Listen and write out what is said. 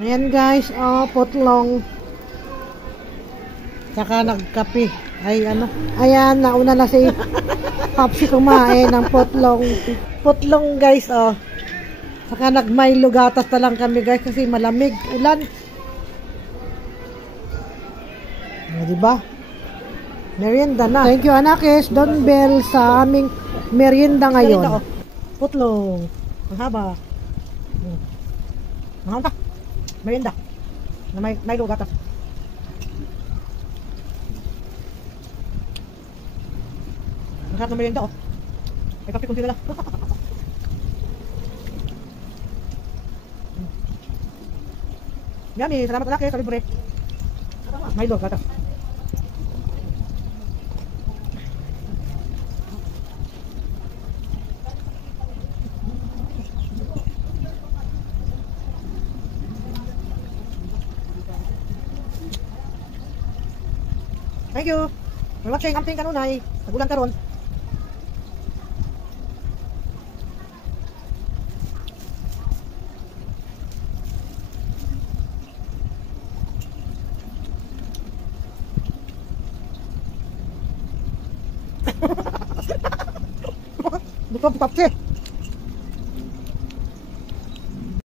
Ayan guys, putlong. Saka nagkape. Ay ano. Ayan, nauna na si Popsi kumain ng putlong. Putlong guys, Saka nagmaylo gatas na lang kami guys kasi malamig. Ulan. Diba? Merienda na. Thank you Anakis, Don Bell sa aming merienda ngayon. Putlong. Ang haba. Ang haba. Merienda. Na may gatas. Ang sarap ng merienda May kape kung sila lang. Yummy. Salamat Anakis sa libre. Milo gatas. Thank you for watching Amping Kanunay. Nagulang karon. Buka Popsi.